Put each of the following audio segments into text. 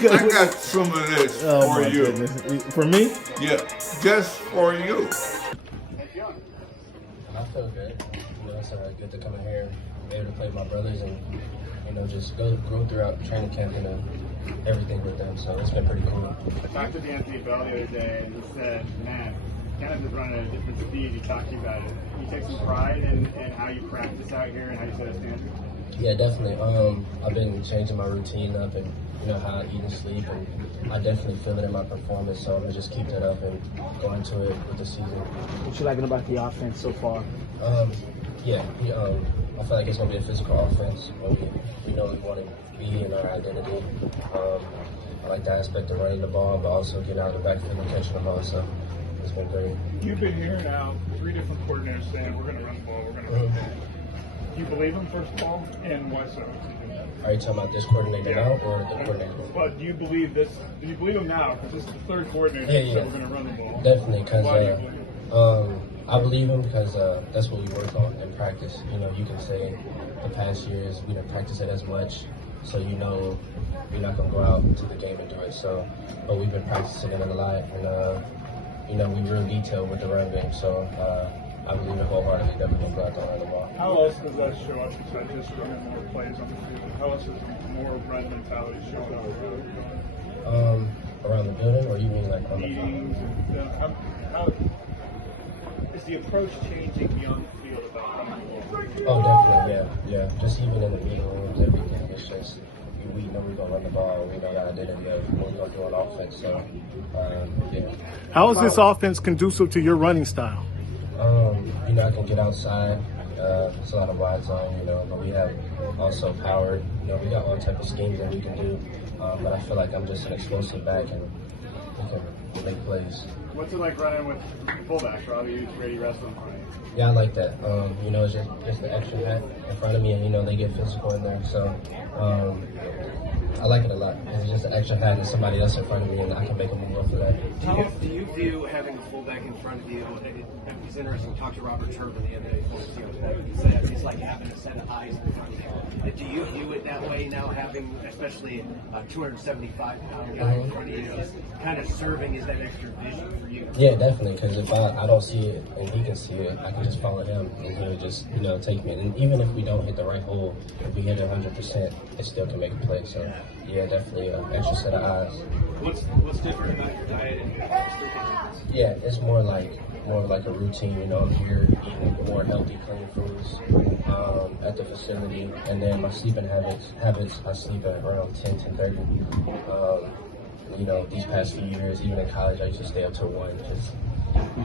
I got some of this for you. Goodness. For me? Yeah, just for you. I feel good. It's good to come in here and be able to play with my brothers and, just grow throughout training camp and everything with them. So it's been pretty cool. I talked to Anthony Bell the other day and he said, man, Kenneth is running at a different speed. He talked to you about it. You take some pride in how you practice out here and how you set a standard? Yeah, definitely. I've been changing my routine up and, how I eat and sleep. And I definitely feel it in my performance. So I'm going to just keep that up and go into it with the season. What you liking about the offense so far? I feel like it's going to be a physical offense. We know we want to be in our identity. I like the aspect of running the ball, but also getting out of the backfield and catching the ball. So it's been great. You've been here now, 3 different coordinators saying we're going to run the ball, we're going to run the ball. Do you believe him, first of all, and why so? Are you talking about this coordinator now or the coordinator? Well, do you believe this? Do you believe him now? Because this is the 3rd coordinator that said we're going to run the ball. Definitely, because why do you believe him? I believe him because that's what we work on in practice. You can say the past years we didn't practice it as much, so you're not going to go out into the game and do it. So, but we've been practicing it a lot, and we real detailed with the run game. So I believe it wholeheartedly that we're going to go out there and run the ball. How else does that show up besides just running more plays on the field? How else does more run mentality show up? Around the building, or you mean like on the meetings? How is the approach changing beyond the field about running the ball? Oh, definitely, yeah. Just even in the meeting rooms, everything. It's just we know we're gonna run the ball. We know the identity of what we're gonna do on offense. So, yeah. How is this offense conducive to your running style? I can get outside. It's a lot of wide zone, but we have also power. We got all type of schemes that we can do. But I feel like I'm just an explosive back and we can make plays. What's it like running with fullbacks, Robbie? You ready wrestling for you? Yeah, I like that. It's just the extra hat in front of me, and they get physical in there. So I like it a lot. It's just an extra hat and somebody else in front of me, and I can make a move off of that. Do you view having a fullback in front of you? It's interesting. Talked to Robert Turbin the other day. He said it's like having a set of eyes in front of you. Do you view it that way now, having especially a 275-pound guy in front of you, is kind of serving as that extra vision for you? Yeah, definitely. Because if I don't see it and he can see it, I can just follow him and he'll just take me. And even if we don't hit the right hole, if we hit it 100%, it still can make a play. So yeah, definitely an extra set of eyes. What's different about your diet and yeah, it's more of like a routine. I'm here eating more healthy, clean foods at the facility, and then my sleeping habits. I sleep at around 10:30. These past few years, even in college, I used to stay up till 1,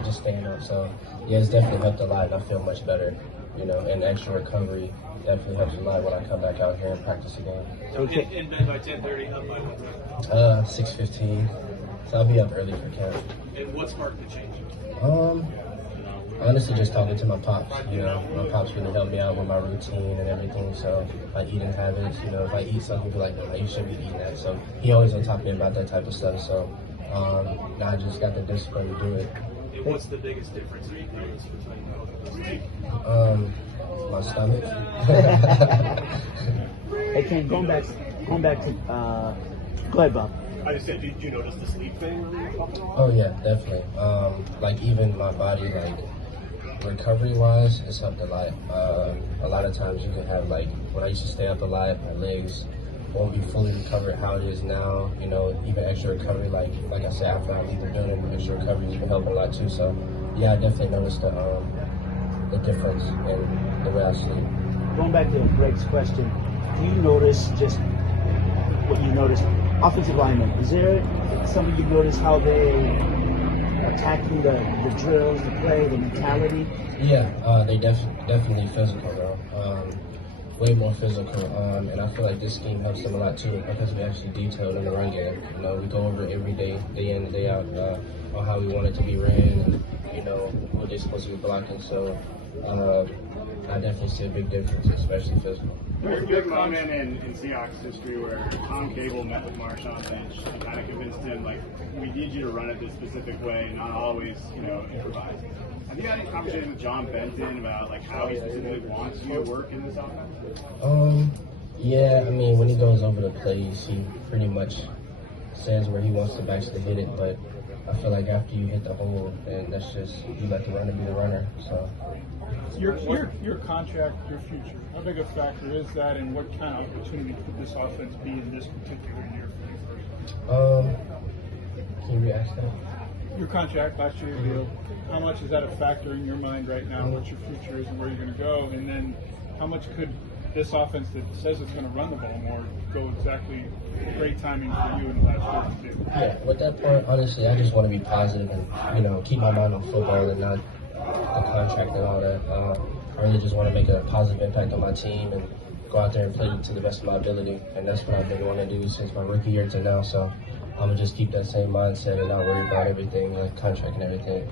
just staying up. So yeah, it's definitely helped a lot. And I feel much better. And extra recovery definitely helps a lot when I come back out here and practice again. Okay. In bed by 10:30, up by what time? 6:15. So I'll be up early for camp. And what sparked the change? Honestly, just talking to my pops. My pops really helped me out with my routine and everything. So my eating habits. If I eat something, he'll be like, no, you should be eating that. So he always on top of me about that type of stuff. So now I just got the discipline to do it. And what's the biggest difference that you've noticed between my stomach. Hey, Ken, going back to go ahead, Bob. I just said, did you notice the sleep thing? Oh yeah, definitely. Even my body, recovery-wise, it's helped a lot. A lot of times you can have when I used to stay up a lot, my legs won't be fully recovered how it is now. Even extra recovery, like I said, after I leave the building, extra recovery has been helping a lot too. So yeah, I definitely noticed the difference in the way I sleep. Going back to Greg's question, do you notice just what you noticed? Offensive linemen, is there something you notice how they attacking the drills, the play, the mentality? Yeah, they definitely physical, though. Way more physical, and I feel like this scheme helps them a lot too because we actually detailed in the run game. We go over every day, day in and day out, on how we want it to be ran and what they're supposed to be blocking. So I definitely see a big difference, especially physical. There's a big moment in Seahawks history where Tom Cable met with Marshawn Lynch and kind of convinced him, we need you to run it this specific way, not always, improvise. Have you had any conversation with John Benton about, how he specifically wants you to work in this offense? Yeah, when he goes over the plays, he pretty much says where he wants to actually hit it, but I feel like after you hit the hole, then that's just, you let the runner be the runner. So Your contract, your future, how big a factor is that, and what kind of opportunity could this offense be in this particular year for you? Can you re-ask that? Your contract, last year's deal, how much is that a factor in your mind right now, what your future is and where you're going to go? And then how much could this offense that says it's going to run the ball more go exactly great timing for you in the last year? Yeah, with that point, honestly, I just want to be positive and, keep my mind on football and not the contract and all that. I really just want to make a positive impact on my team and go out there and play to the best of my ability. And that's what I've been wanting to do since my rookie year to now. So I'm going to just keep that same mindset and not worry about everything, like contract and everything.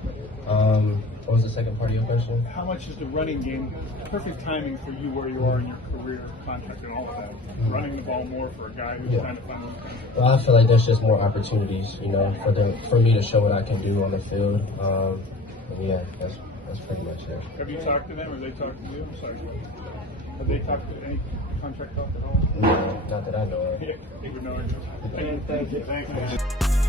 What was the second part of your question? How much is the running game perfect timing for you where you are in your career, contract, and all of that? Running the ball more for a guy who's trying to find one. Well, I feel like there's just more opportunities, for me to show what I can do on the field. And yeah, that's pretty much it. Have you talked to them, or they talked to you? I'm sorry. Have they talked to any contract talk at all? No, not that I know of. Yeah, they would know. Thank you. Thank you.